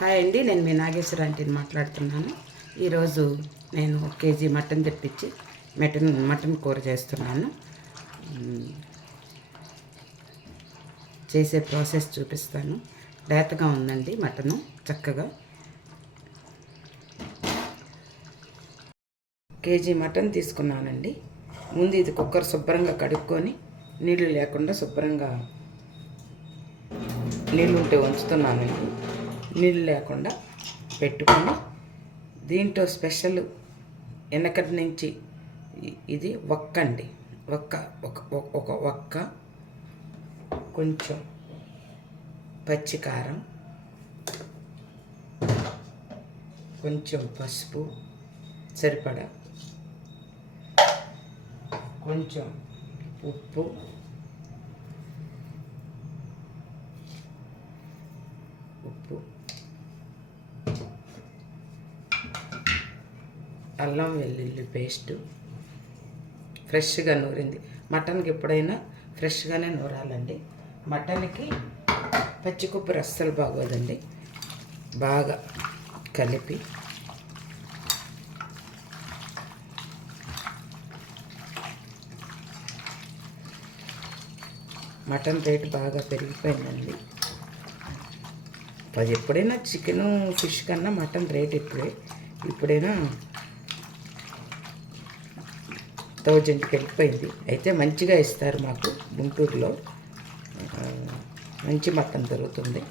Hi అండి నేను మీ నాగేశ్వర ఆంటీని మాట్లాడుతున్నాను. ఈరోజు నేను ఒక కేజీ మటన్ తెప్పించి మటన్ మటన్ కూర చేస్తున్నాను. చేసే ప్రాసెస్ చూపిస్తాను. లేతగా ఉందండి మటను చక్కగా. కేజీ మటన్ తీసుకున్నానండి. ముందు ఇది కుక్కర్ శుభ్రంగా కడుక్కొని నీళ్ళు లేకుండా శుభ్రంగా నీళ్ళు ఉంటే ఉంచుతున్నానండి. నీళ్ళు లేకుండా పెట్టుకుని దీంట్లో స్పెషల్ వెనకటి నుంచి ఇది ఒక్క అండి ఒక్క ఒక ఒక- ఒక ఒక్క కొంచెం పచ్చికారం కొంచెం పసుపు సరిపడా కొంచెం ఉప్పు ఉప్పు అల్లం వెల్లుల్లి పేస్టు. ఫ్రెష్గా నూరింది. మటన్కి ఎప్పుడైనా ఫ్రెష్గానే నూరాలండి. మటన్కి పచ్చి కొబ్బరి అస్సలు బాగోదండి. బాగా కలిపి. మటన్ రేటు బాగా పెరిగిపోయిందండి. అది ఎప్పుడైనా చికెను ఫిష్ కన్నా మటన్ రేట్ ఇప్పుడే. ఇప్పుడైనా థౌజండ్కి వెళ్ళిపోయింది. అయితే మంచిగా ఇస్తారు మాకు గుంటూరులో. మంచి మటన్ దొరుకుతుంది.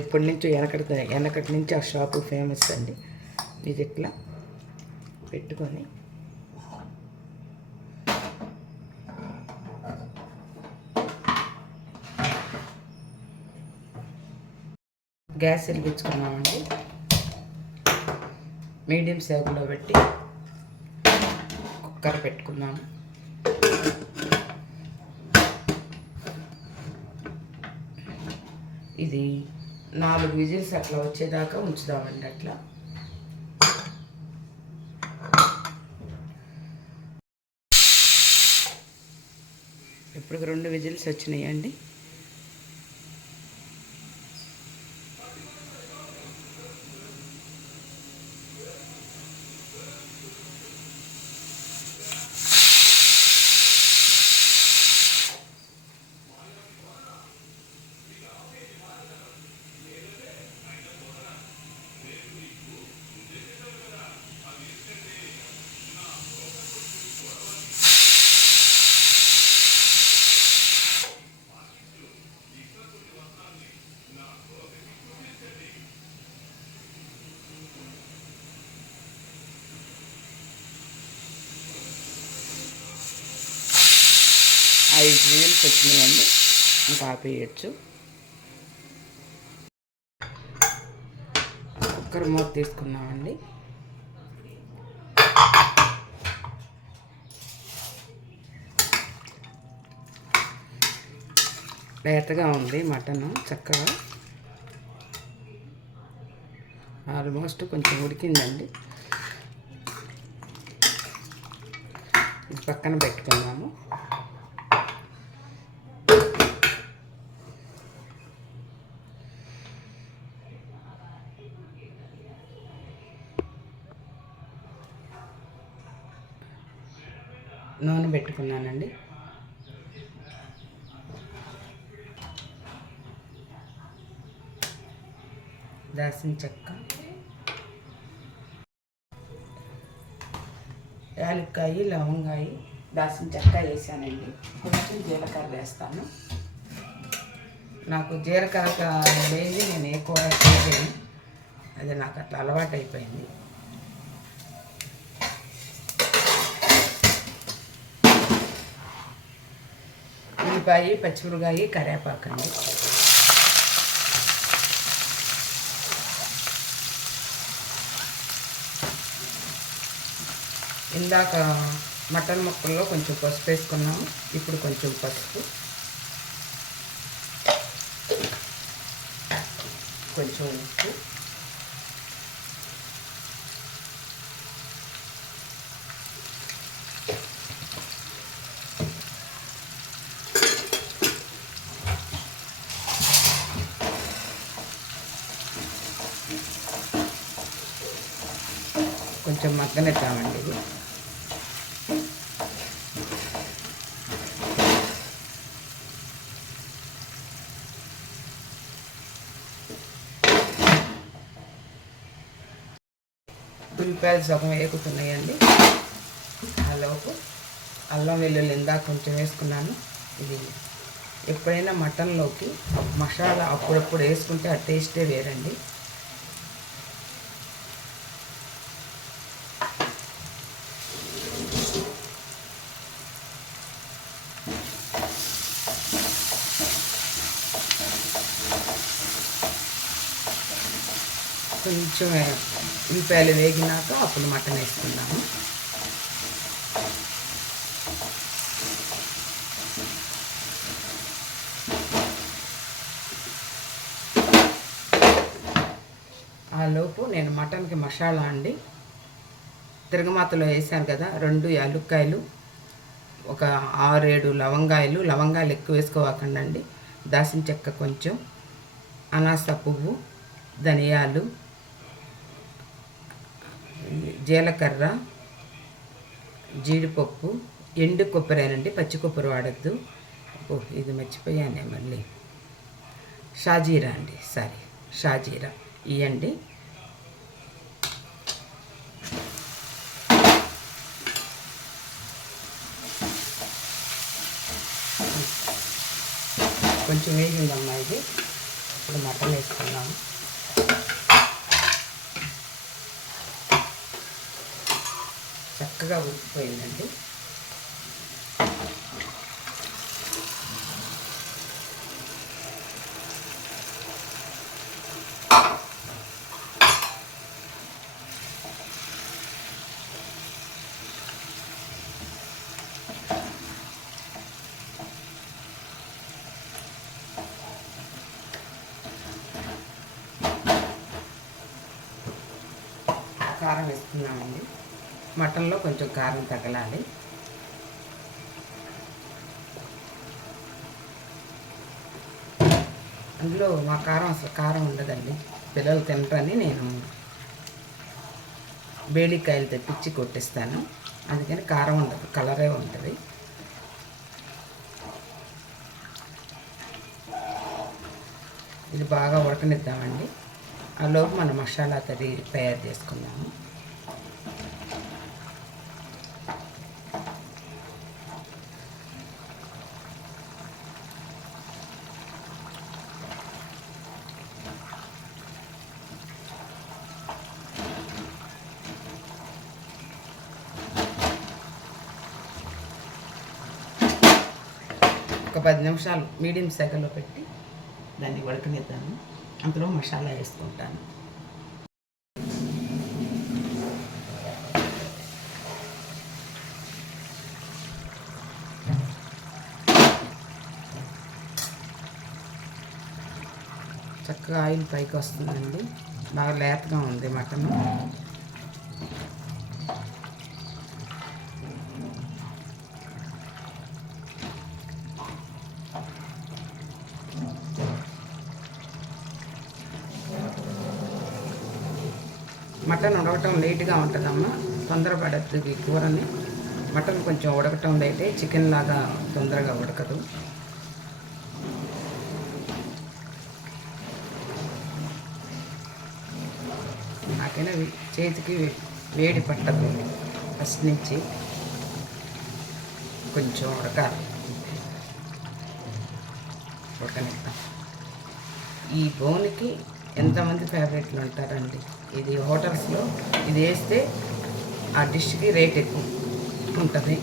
ఎప్పటి నుంచో వెనకటి వెనకటి నుంచి ఆ షాపు ఫేమస్ అండి. ఇది ఇట్లా పెట్టుకొని గ్యాస్ వెలిగించుకున్నామండి. మీడియం సేవలో పెట్టి కుక్కర్ పెట్టుకున్నాము ఇది నాలుగు విజిల్స్ అట్లా వచ్చేదాకా ఉంచుదామండి అట్లా. ఇప్పుడు రెండు విజిల్స్ వచ్చినాయండి. వచ్చినాయండి ఇంకా ఆపేయచ్చు. కుక్కర్ మూత తీసుకున్నామండి. లేతగా ఉంది మటన్ చక్కగా. ఆల్మోస్ట్ కొంచెం ఉడికిందండి. ఇది పక్కన పెట్టుకున్నాము. నూనె పెట్టుకున్నానండి. దాసిన చెక్క. యాలక్కాయి లవంగాయి దాసిన చెక్క వేసానండి. కొంచెం జీలకర్ర వేస్తాను. నాకు జీలకర్ర లేని నేను ఏ కూర చేయలేను. అది నాకు అట్లా అలవాటు అయిపోయింది ఉల్లిపాయ పచ్చిమిరకాయ కరివేపాకు అండి. ఇందాక మటన్ ముక్కల్లో కొంచెం పసుపు వేసుకున్నాము. ఇప్పుడు కొంచెం పసుపు. కొంచెం ఉప్పు. కొంచెం మగ్గనిద్దామండి ఇది ఉల్లిపాయలు సగం వేగుతున్నాయండి. ఆలోపు అల్లం వెల్లుల్లి ఇందాక కొంచెం వేసుకున్నాను. ఇది ఎప్పుడైనా మటన్లోకి మసాలా అప్పుడప్పుడు వేసుకుంటే ఆ టేస్టే వేరండి. కొంచెం ఉల్లిపాయలు వేగినాక అప్పుడు మటన్ వేసుకున్నాము ఆ లోపు నేను మటన్కి మసాలా అండి. తిరగమాతలో వేసాను కదా రెండు యాలుక్కాయలు ఒక ఆరేడు లవంగాయలు. లవంగాయలు ఎక్కువ వేసుకోవాకండి దాసిన చెక్క కొంచెం అనాస పువ్వు ధనియాలు జీలకర్ర జీడిపప్పు ఎండు కొబ్బరేనండి పచ్చి కొబ్బరి వాడద్దు. ఓ ఇది మర్చిపోయానే మళ్ళీ. షాజీరా అండి సారీ షాజీరా. ఇవ్వండి కొంచెం వేగిందమ్మా ఇది. ఇప్పుడు మటన్ వేసుకున్నాము చక్కగా ఉడికిపోయిందండి. కారం వేస్తున్నామండి మటన్లో కొంచెం కారం తగలాలి. అందులో మా కారం అసలు కారం ఉండదండి. పిల్లలు తినరని నేను బేడికాయలు తెప్పించి కొట్టిస్తాను. అందుకని కారం ఉండదు కలరే ఉంటుంది. ఇది బాగా ఉడకనిద్దామండి. ఆలోపు మన మనం మసాలా తడి తయారు చేసుకుందాము. ఒక పది నిమిషాలు మీడియం సెగలో పెట్టి దాన్ని ఉడకనిద్దాము. అందులో మసాలా వేసుకుంటాను. చక్కగా ఆయిల్ పైకి వస్తుందండి. బాగా లేతగా ఉంది మటన్. మటన్ ఉడకటం లేట్గా ఉంటుందమ్మా. తొందరపడద్దు ఈ కూరని. మటన్ కొంచెం ఉడకటం లేటే చికెన్ లాగా తొందరగా ఉడకదు. నాకైనా చేతికి వేడి పట్టదు. ఫస్ట్ నుంచి కొంచెం ఉడకాలి. ఉడకనిద్దాం. ఈ బోన్కి ఎంతమంది ఫేవరెట్లు ఉంటారండి? ఇది హోటల్స్లో ఇది వేస్తే ఆ డిష్కి రేట్ ఎక్కువ ఉంటుంది.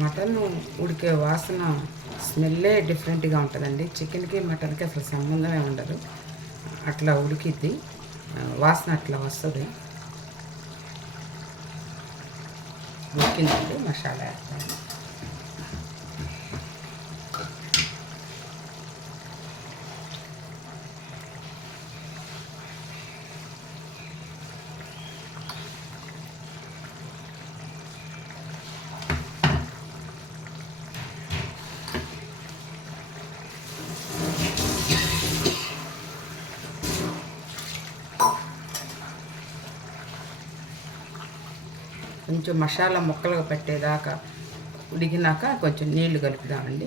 మటన్ ఉడికే వాసన స్మెల్లే డిఫరెంట్గా ఉంటుందండి. చికెన్కి మటన్కి అసలు సంబంధమే ఉండదు. అట్లా ఉడికిద్ది. వాసన అట్లా వస్తుంది. ఉడికిందండి మసాలా వేస్తాను కొంచెం మసాలా ముక్కలుగా పట్టేదాకా ఉడికినాక కొంచెం నీళ్ళు కలుపుదామండి.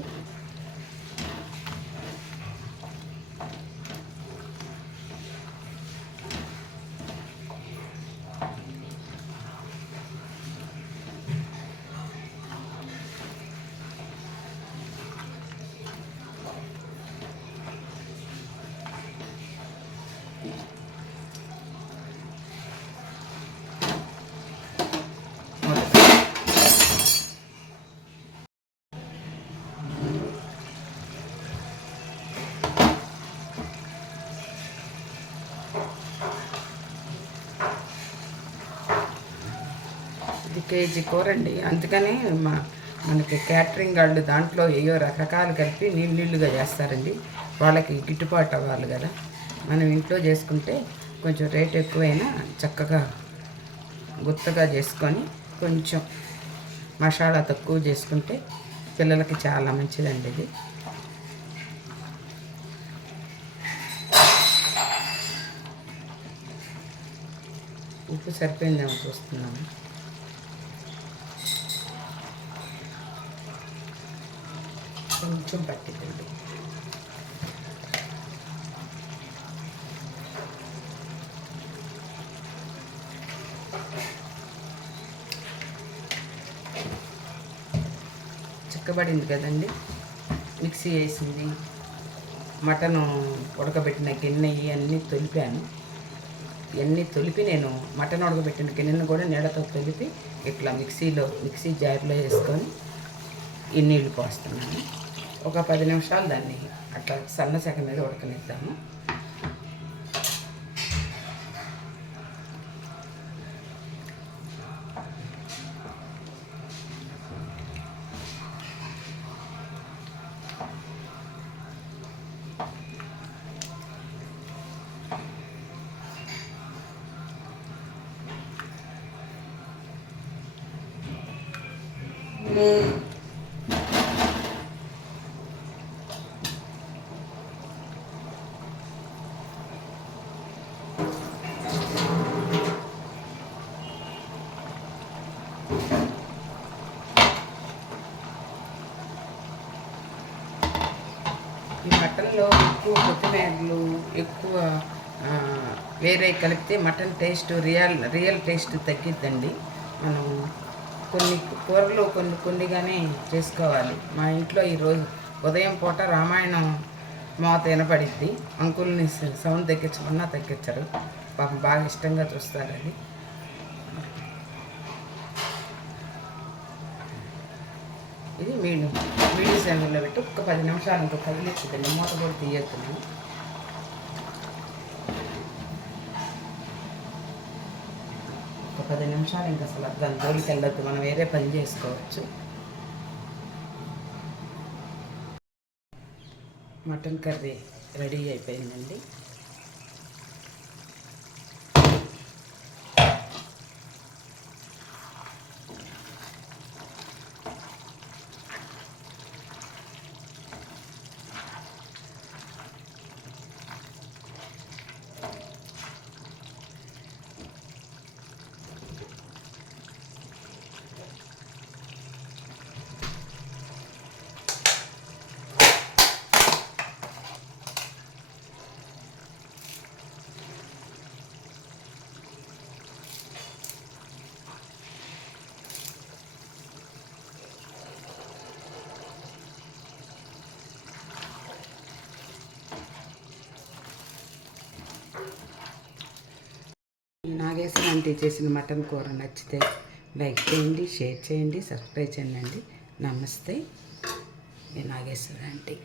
కేజీ కూర అండి. అందుకని మా మనకి క్యాటరింగ్ వాళ్ళు దాంట్లో ఏయో రకరకాలు కలిపి నీళ్ళు నీళ్ళుగా చేస్తారండి. వాళ్ళకి గిట్టుబాటు అవ్వాలి కదా. మనం ఇంట్లో చేసుకుంటే కొంచెం రేట్ ఎక్కువైనా చక్కగా గుత్తగా చేసుకొని కొంచెం మసాలా తక్కువ చేసుకుంటే పిల్లలకి చాలా మంచిదండి ఇది. ఉప్పు సరిపోయిందేమో చూస్తున్నాము కొంచెం పట్టిందండి చిక్కబడింది కదండి. మిక్సీ వేసింది. మటను ఉడకబెట్టిన గిన్నె ఇవన్నీ తొలిపాను. ఇవన్నీ తొలిపి నేను మటన్ ఉడకబెట్టిన గిన్నెను కూడా నీళ్ళతో తొలిపి ఇట్లా మిక్సీలో మిక్సీ జార్లో వేసుకొని ఈ నీళ్ళు పోస్తున్నాను. ఒక పది నిమిషాలు దాన్ని అట్లా సన్న సెక మీద ఉడకనిద్దాము. ఈ మటన్లో ఎక్కువ కొత్తిమీరలు ఎక్కువ వేరే కలిపితే mutton taste real real taste తగ్గిద్దండి. మనం కొన్ని కూరలు కొన్ని కొన్నిగానే చేసుకోవాలి. మా ఇంట్లో ఈరోజు ఉదయం పూట రామాయణం మోత వినపడిద్ది. అంకుల్ని సౌండ్ తగ్గించమన్నా తగ్గించరు. పాపం బాగా ఇష్టంగా చూస్తారు అది ఇది మీడియం మీడియం సెవెన్లో పెట్టి ఒక పది నిమిషాలు ఇంకో కదిలించుదండి మూత కూడా తీయొద్దు. ఒక పది నిమిషాలు ఇంకా అసలు దాని జోలికి వెళ్ళొద్దు మనం వేరే పని చేసుకోవచ్చు. మటన్ కర్రీ రెడీ అయిపోయిందండి. నాగేశ్వర ఆంటీ చేసిన మటన్ కూర నచ్చితే లైక్ చేయండి షేర్ చేయండి సబ్స్క్రైబ్ చేయండి నమస్తే. నాగేశ్వర ఆంటీ